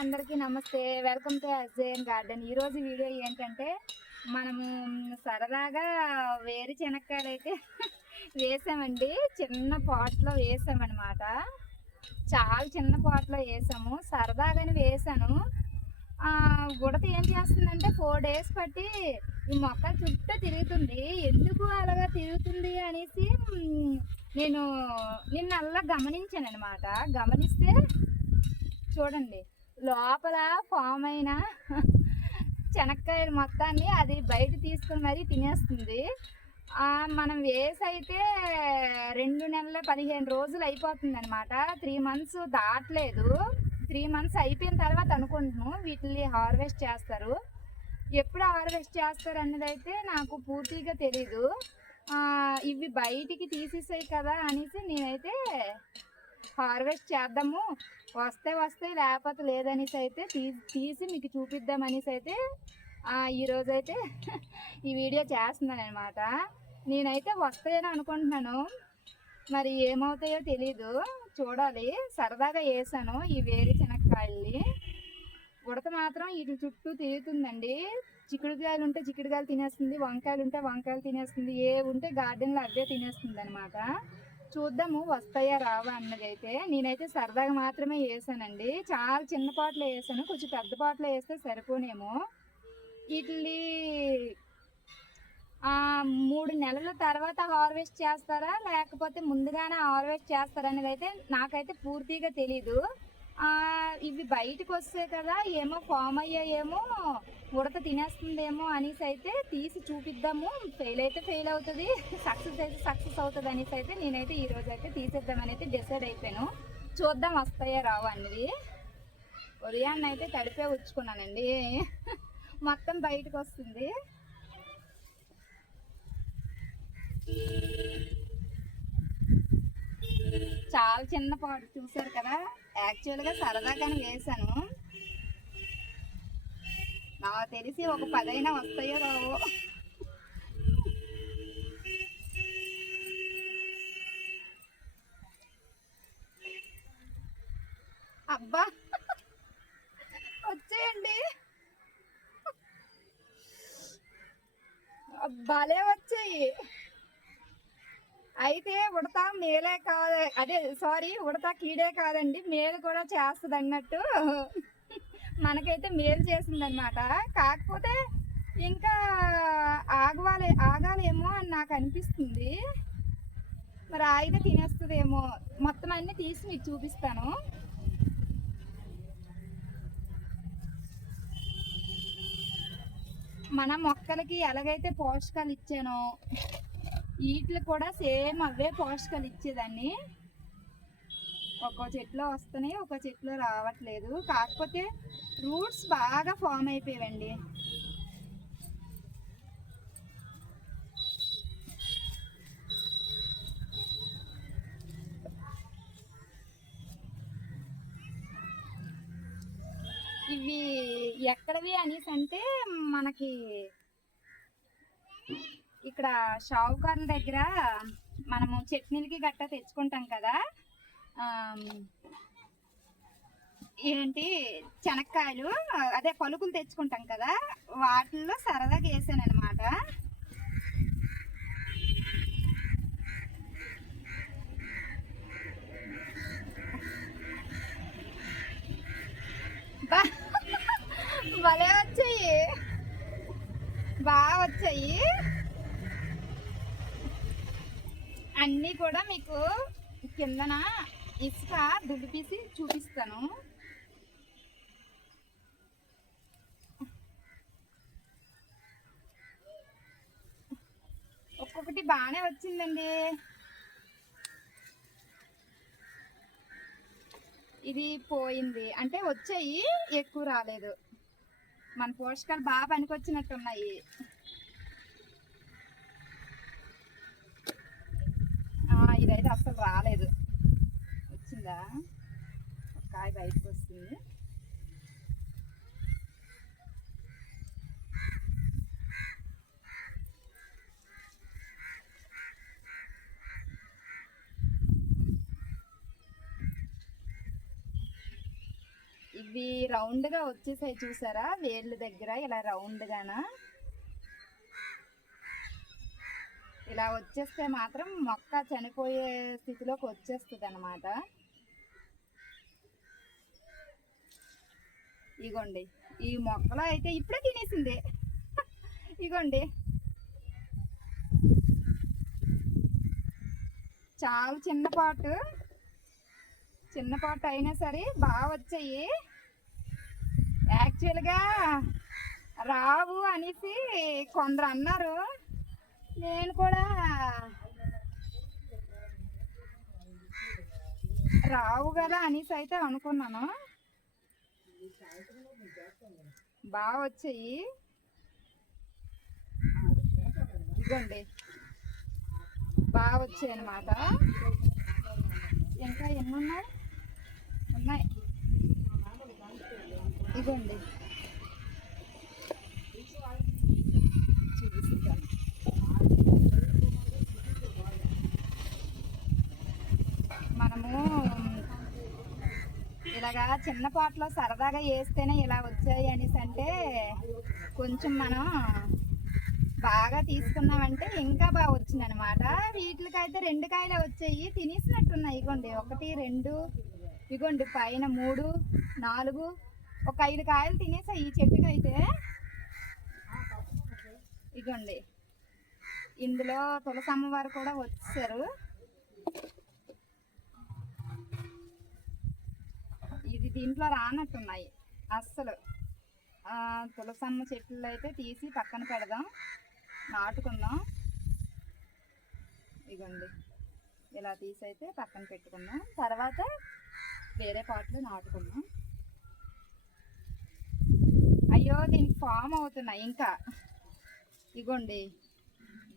అందరికీ నమస్తే. Welcome to Ajayan garden. ఈరోజు వీడియో ఏంటంటే మనము సరదాగా వేరు శనక్కాయలు అయితే వేసామండి. చిన్న పాట్లో వేసామన్నమాట. చాలా చిన్న పాట్లో వేసాము. సరదాగానే వేసాను. గుడత ఏం చేస్తుందంటే ఫోర్ డేస్ పట్టి ఈ మొక్క చుట్టూ తిరుగుతుంది. ఎందుకు అలాగా తిరుగుతుంది అనేసి నేను నిన్న అలా గమనించాను అనమాట గమనిస్తే చూడండి. లోపల ఫామ్ అయిన శనక్కాయలు మొత్తాన్ని అది బయట తీసుకుని మరీ తినేస్తుంది. మనం వేసి అయితే రెండు నెలల పదిహేను రోజులు అయిపోతుంది అనమాట త్రీ మంత్స్ దాటలేదు. త్రీ మంత్స్ అయిపోయిన తర్వాత అనుకుంటున్నాము వీటిని హార్వెస్ట్ చేస్తారు. ఎప్పుడు హార్వెస్ట్ చేస్తారు అన్నది అయితే నాకు పూర్తిగా తెలీదు. ఇవి బయటికి తీసేసాయి కదా అనేసి నేనైతే హార్వెస్ట్ చేద్దాము. వస్తే వస్తే లేకపోతే లేదనేసి అయితే తీ తీసి మీకు చూపిద్దామనేసి అయితే ఈరోజు అయితే ఈ వీడియో చేస్తున్నాను అనమాట నేనైతే వస్తాయని అనుకుంటున్నాను. మరి ఏమవుతాయో తెలీదు. చూడాలి. సరదాగా వేసాను ఈ వేరు శనక్కాయల్ని ఉడత మాత్రం వీటి చుట్టూ తిరుగుతుందండి. చిక్కుడుకాయలు ఉంటే చిక్కుడుకాయలు తినేస్తుంది వంకాయలు ఉంటే వంకాయలు తినేస్తుంది ఏ ఉంటే గార్డెన్లో అవే తినేస్తుంది అనమాట చూద్దాము వస్తాయా రావా అన్నది అయితే నేనైతే సరదాగా మాత్రమే వేసానండి. చాలా చిన్న పాటలో వేసాను. కొంచెం పెద్ద పాటలో వేస్తే సరిపోనేమో. ఇడ్లీ మూడు నెలల తర్వాత హార్వెస్ట్ చేస్తారా? లేకపోతే ముందుగానే హార్వెస్ట్ చేస్తారా అనేది అయితే నాకైతే పూర్తిగా తెలీదు. ఇవి బయటకు వస్తే కదా ఏమో ఫామ్ అయ్యాయేమో ఉడత తినేస్తుందేమో అనేసి అయితే తీసి చూపిద్దాము. ఫెయిల్ అయితే ఫెయిల్ అవుతుంది సక్సెస్ అయితే సక్సెస్ అవుతుంది అనేసి అయితే నేనైతే ఈ రోజు అయితే తీసేద్దామని అయితే డిసైడ్ అయిపోయాను. చూద్దాం వస్తాయా రావు అన్నది. ఉదయాన్న అయితే తడిపే ఉంచుకున్నానండి మొత్తం బయటకు వస్తుంది. చాలా చిన్న పాటు చూసారు కదా. యాక్చువల్గా సరదాగానే వేసాను నాకు తెలిసి ఒక పదైనా వస్తాయో రావో. అబ్బా! వచ్చేయండి. అబ్బాలే వచ్చాయి. అయితే ఉడత మేలే కాదు అదే సారీ ఉడత కీడే కాదండి మేలు కూడా చేస్తుంది అన్నట్టు. మనకైతే మేలు చేసింది అనమాట కాకపోతే ఇంకా ఆగవాలి ఆగాలేమో అని నాకు అనిపిస్తుంది. మరి ఆగితే తినేస్తుందేమో. మొత్తం అన్ని తీసి మీకు చూపిస్తాను. మన మొక్కలకి ఎలాగైతే పోషకాలు ఇచ్చానో వీటికి కూడా సేమ్ అవే పోషకాలు ఇచ్చేదాన్ని. ఒక్కో చెట్లో వస్తున్నాయి ఒక్కో చెట్లో రావట్లేదు. కాకపోతే రూట్స్ బాగా ఫామ్ అయిపోయావండి ఇవి ఎక్కడవి అనేసి అంటే మనకి ఇక్కడ షావుకారుల దగ్గర మనము చట్నీలకి గట్టా తెచ్చుకుంటాం కదా. ఏంటి? శనక్కాయలు అదే పలుకులు తెచ్చుకుంటాం కదా. వాటిల్లో సరదాగా వేసాను అనమాట భలే వచ్చాయి. బాగా వచ్చాయి. అన్నీ కూడా మీకు కిందన ఇసుక దులిపేసి చూపిస్తాను. ఒక్కొక్కటి బాగానే వచ్చిందండి. ఇది పోయింది. అంటే వచ్చాయి ఎక్కువ రాలేదు. మన పోషకాలు బాగా పనికొచ్చినట్టున్నాయి. అయితే అసలు రాలేదు. వచ్చిందా? ఒక కాయ బయటకు వస్తుంది. ఇవి రౌండ్గా వచ్చేసాయి చూసారా? వేళ్ళ దగ్గర ఇలా రౌండ్గానా ఇలా వచ్చేస్తే మాత్రం మొక్క చనిపోయే స్థితిలోకి వచ్చేస్తుంది అనమాట ఇగోండి ఈ మొక్కలో అయితే ఇప్పుడే తినేసింది. ఇగోండి. చాలా చిన్న పాటు చిన్న పాటు అయినా సరే బాగా వచ్చాయి. యాక్చువల్గా రావు అనేసి కొందరు అన్నారు. నేను కూడా రావు కదా అనేసి అయితే అనుకున్నాను. బాగా వచ్చాయి. ఇదిగోండి బాగా వచ్చాయి అన్నమాట. ఇంకా ఎన్ని ఉన్నాయి? ఉన్నాయి. ఇదిగోండి చూపిస్తాను మనము ఇలాగా చిన్న పాటలో సరదాగా వేస్తేనే ఇలా వచ్చాయి అనేసి అంటే కొంచెం మనం బాగా తీసుకున్నామంటే ఇంకా బాగా వచ్చింది అనమాట వీటికైతే రెండు కాయలే వచ్చాయి. తినేసినట్టున్నాయి. ఇగోండి ఒకటి రెండు ఇగోండి పైన మూడు నాలుగు ఒక ఐదు కాయలు తినేసాయి. ఈ చెట్టుకైతే ఇగోండి ఇందులో తులసమ్మవారు కూడా వచ్చారు ఇది దీంట్లో రానట్టున్నాయి. అస్సలు. తులసమ్మ చెట్లు అయితే తీసి పక్కన పెడదాం. నాటుకుందాం. ఇగోండి. ఇలా తీసి అయితే పక్కన పెట్టుకుందాం. తర్వాత వేరే పాటలు నాటుకుందాం. అయ్యో దీనికి ఫామ్ అవుతున్నాయి ఇంకా. ఇగోండి.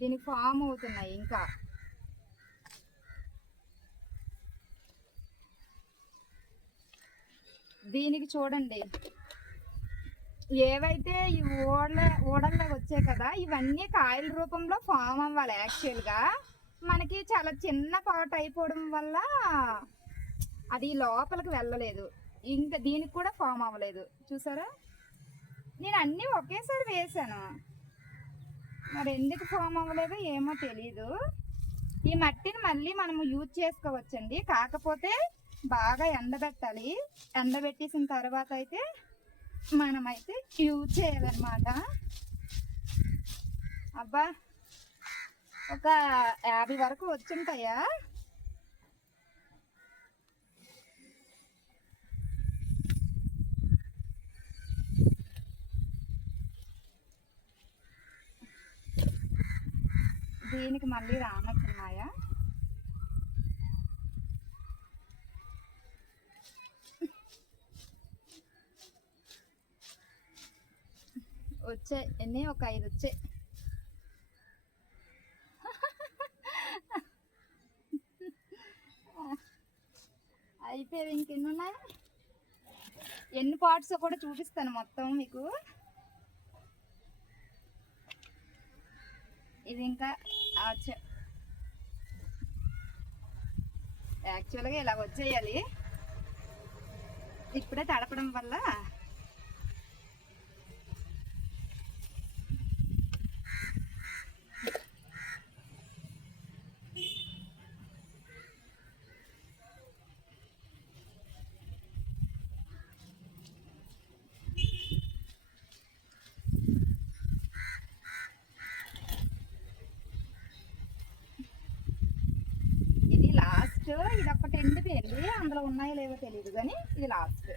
దీనికి ఫామ్ అవుతున్నాయి ఇంకా. దీనికి చూడండి. ఏవైతే ఈ ఓడల ఓడల్లో వచ్చాయి కదా ఇవన్నీ కాయల రూపంలో ఫామ్ అవ్వాలి యాక్చువల్గా మనకి చాలా చిన్న పాట అయిపోవడం వల్ల అది లోపలికి వెళ్ళలేదు. ఇంకా దీనికి కూడా ఫామ్ అవ్వలేదు. చూసారా? నేను అన్నీ ఒకేసారి వేసాను మరి ఎందుకు ఫామ్ అవ్వలేదో ఏమో తెలీదు. ఈ మట్టిని మళ్ళీ మనము యూజ్ చేసుకోవచ్చండి. కాకపోతే బాగా ఎండబెట్టాలి. ఎండబెట్టేసిన తర్వాత అయితే మనమైతే యూజ్ చేయాలన్నమాట. అబ్బా ఒక యాభై వరకు వచ్చుంటాయా? దీనికి మళ్ళీ రానట్టున్నా వచ్చాయి ఎన్ని? ఒక ఐదు వచ్చాయి అయిపోయి ఇంకెన్ని ఉన్నాయి? ఎన్ని పార్ట్స్ కూడా చూపిస్తాను మొత్తం మీకు. ఇది ఇంకా యాక్చువల్గా ఇలా వచ్చేయాలి. ఇప్పుడే తడపడం వల్ల ఇది లాస్ట్ రెండు పేర్లు అందులో ఉన్నాయో లేవో తెలియదు కానీ ఇది లాస్ట్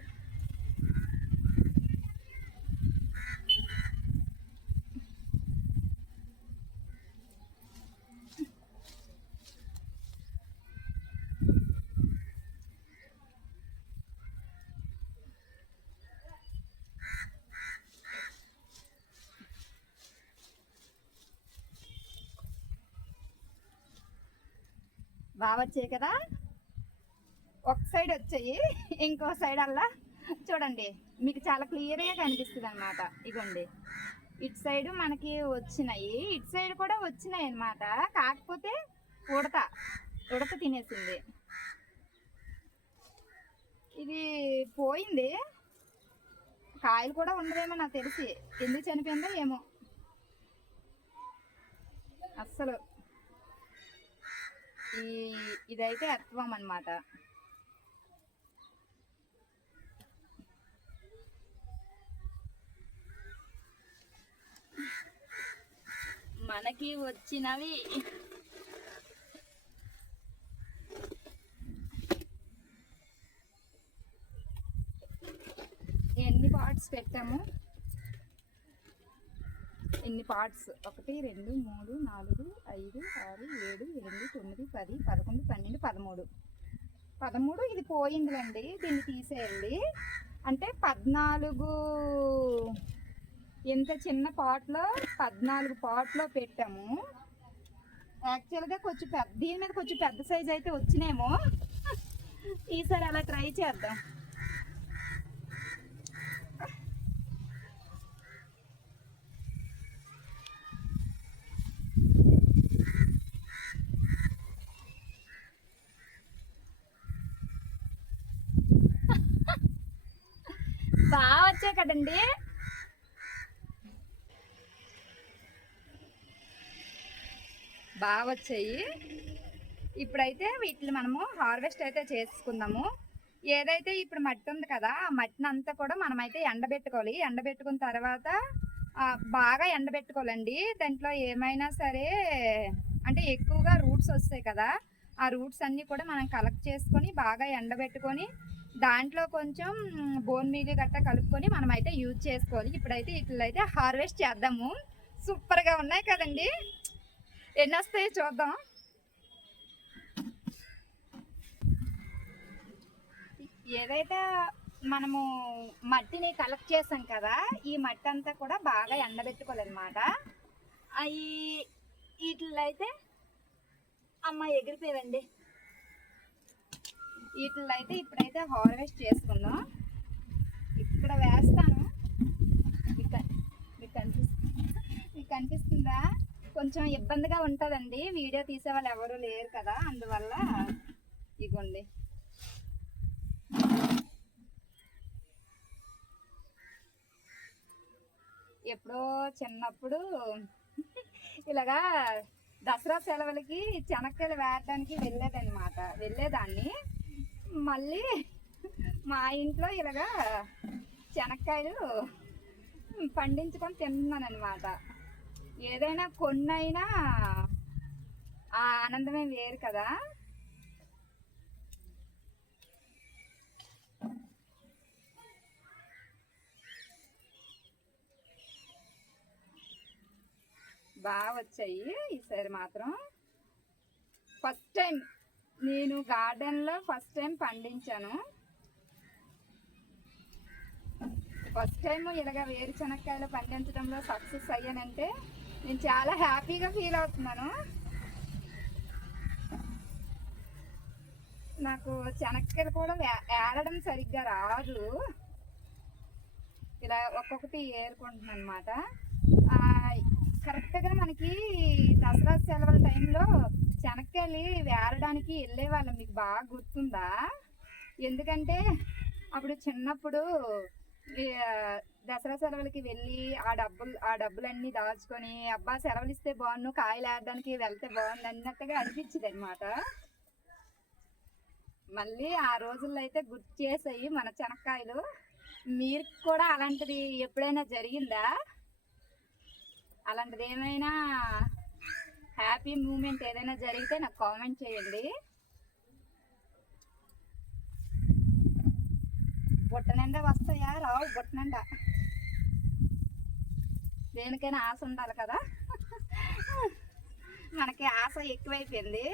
బాగా వచ్చాయి కదా? ఒక సైడ్ వచ్చాయి ఇంకో సైడ్ అలా. చూడండి మీకు చాలా క్లియర్గా కనిపిస్తుంది అనమాట ఇగోండి. ఇటు సైడ్ మనకి వచ్చినాయి. ఇటు సైడ్ కూడా వచ్చినాయి అన్నమాట. కాకపోతే ఉడత ఉడత తినేసింది. ఇది పోయింది. కాయలు కూడా ఉండదేమో నాకు తెలిసి. ఎందుకు చనిపోయిందో ఏమో. అస్సలు. ఈ ఇదైతే అత్వం అనమాట మనకి వచ్చినవి. ఎన్ని పార్ట్స్ పెట్టాము? ఎన్ని పార్ట్స్? ఒకటి రెండు మూడు నాలుగు ఐదు ఆరు ఏడు ఎనిమిది తొమ్మిది పది పదకొండు పన్నెండు పదమూడు. పదమూడు ఇది పోయిందిలేండి దీన్ని తీసేయండి. అంటే పద్నాలుగు ఇంత చిన్న పాట్లో పద్నాలుగు పాట్లో పెట్టాము. యాక్చువల్గా కొంచెం పెద్ద దీని మీద కొంచెం పెద్ద సైజ్ అయితే వచ్చినేమో. ఈసారి అలా ట్రై చేద్దాం. బాగా వచ్చాయి కదండి. బాగా వచ్చాయి ఇప్పుడైతే వీటిని మనము హార్వెస్ట్ అయితే చేసుకుందాము. ఏదైతే ఇప్పుడు మట్టి ఉంది కదా ఆ మట్టిని అంతా కూడా మనమైతే ఎండబెట్టుకోవాలి. ఎండబెట్టుకున్న తర్వాత బాగా ఎండబెట్టుకోవాలండి. దాంట్లో ఏమైనా సరే అంటే ఎక్కువగా రూట్స్ వస్తాయి కదా ఆ రూట్స్ అన్నీ కూడా మనం కలెక్ట్ చేసుకొని బాగా ఎండబెట్టుకొని దాంట్లో కొంచెం బోన్ మీలు గట్ట కలుపుకొని మనం అయితే యూజ్ చేసుకోవాలి. ఇప్పుడైతే ఇట్లయితే హార్వెస్ట్ చేద్దాము. సూపర్గా ఉన్నాయి కదండి. ఎన్ని వస్తాయి చూద్దాం ఏదైతే మనము మట్టిని కలెక్ట్ చేసాం కదా ఈ మట్టి అంతా కూడా బాగా ఎండబెట్టుకోవాలన్నమాట. అవి వీటిల్లో అయితే అమ్మ ఎగిరిపోయిందండి. వీటిలో అయితే ఇప్పుడైతే హార్వెస్ట్ చేసుకుందాం. ఇక్కడ వేస్తాను. మీకు కనిపిస్తుంది మీకు కనిపిస్తుందా? కొంచెం ఇబ్బందిగా ఉంటుందండి. వీడియో తీసే వాళ్ళు ఎవరు లేరు కదా అందువల్ల ఇగోండి ఎప్పుడో చిన్నప్పుడు ఇలాగా దసరా సెలవులకి చెనక్కాయలు వేయడానికి వెళ్ళేదన్నమాట. వెళ్ళేదాన్ని. మళ్ళీ మా ఇంట్లో ఇలాగా చెనక్కాయలు పండించుకొని తింటున్నాను అనమాట ఏదైనా కొన్నైనా ఆ ఆనందమే వేరు కదా. బాగా వచ్చాయి ఈసారి మాత్రం. ఫస్ట్ టైం నేను గార్డెన్లో ఫస్ట్ టైం పండించాను. ఫస్ట్ టైం ఇలాగ వేరుశనక్కాయలు పండించడంలో సక్సెస్ అయ్యానంటే నేను చాలా హ్యాపీగా ఫీల్ అవుతున్నాను. నాకు చెనక్కాయలు కూడా ఏరడం సరిగ్గా రాదు. ఇలా ఒక్కొక్కటి ఏరుకుంటున్నాను అనమాట కరెక్ట్గా మనకి దసరా సెలవుల టైంలో శనక్కాయలు వేరడానికి వెళ్ళే వాళ్ళం. మీకు బాగా గుర్తుందా? ఎందుకంటే అప్పుడు చిన్నప్పుడు దసరా సెలవులకి వెళ్ళి ఆ డబ్బులు ఆ డబ్బులన్నీ దాచుకొని అబ్బా సెలవులు ఇస్తే బాగుండు కాయలు ఆడడానికి వెళ్తే బాగుంది అన్నట్టుగా అనిపించింది అనమాట మళ్ళీ ఆ రోజుల్లో అయితే గుర్తు చేసాయి మన చెనక్కాయలు. మీరు కూడా అలాంటిది ఎప్పుడైనా జరిగిందా? అలాంటిది ఏమైనా హ్యాపీ మూమెంట్ ఏదైనా జరిగితే నాకు కామెంట్ చేయండి. బుట్ట నిండా వస్తాయా? రావు బుట్ట నిండా. దేనికైనా ఆశ ఉండాలి కదా. మనకి ఆశ ఎక్కువైపోయింది.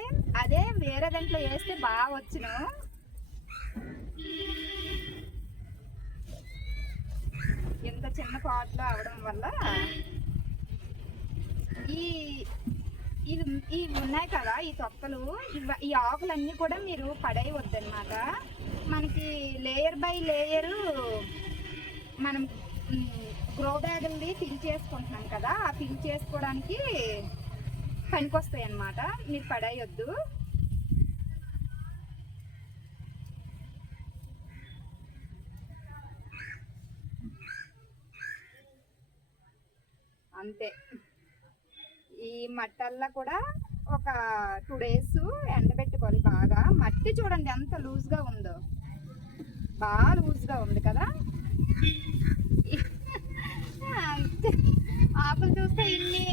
అదే వేరే దాంట్లో వేస్తే బాగా వచ్చును ఇంత చిన్న పాట్లో అవడం వల్ల ఈ ఇది ఇవి ఉన్నాయి కదా ఈ తొక్కలు ఈ ఆకులన్నీ కూడా మీరు పడేయవద్దన్నమాట మనకి లేయర్ బై లేయరు మనం గ్రో బ్యాగుల్ని ఫిల్ చేసుకుంటున్నాం కదా. ఆ ఫిల్ చేసుకోవడానికి పనికొస్తాయి అన్నమాట మీరు పడేయొద్దు. అంతే. ఈ మట్టల్లో కూడా ఒక టూ డేస్ ఎండబెట్టుకోవాలి బాగా. మట్టి చూడండి ఎంత లూజ్గా ఉందో. బాగా లూజ్గా ఉంది కదా. ఆకులు చూస్తే ఇన్ని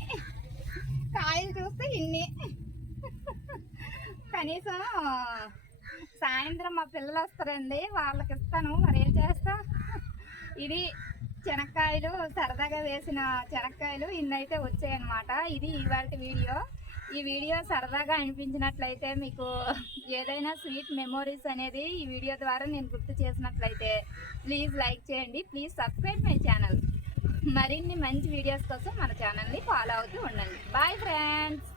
కాయలు చూస్తే ఇన్ని. కనీసం సాయంత్రం మా పిల్లలు వస్తారండి వాళ్ళకి ఇస్తాను మరి ఏం చేస్తా? ఇది శనక్కాయలు సరదాగా వేసిన శనక్కాయలు ఇన్నైతే వచ్చాయన్నమాట. ఇది ఇవాళ వీడియో. ఈ వీడియో సరదాగా అనిపించినట్లయితే మీకు ఏదైనా స్వీట్ మెమోరీస్ అనేది ఈ వీడియో ద్వారా నేను గుర్తు చేసినట్లయితే ప్లీజ్ లైక్ చేయండి ప్లీజ్ సబ్స్క్రైబ్ మై ఛానల్. మరిన్ని మంచి వీడియోస్ కోసం మన ఛానల్ని ఫాలో అవుతూ ఉండండి. Bye friends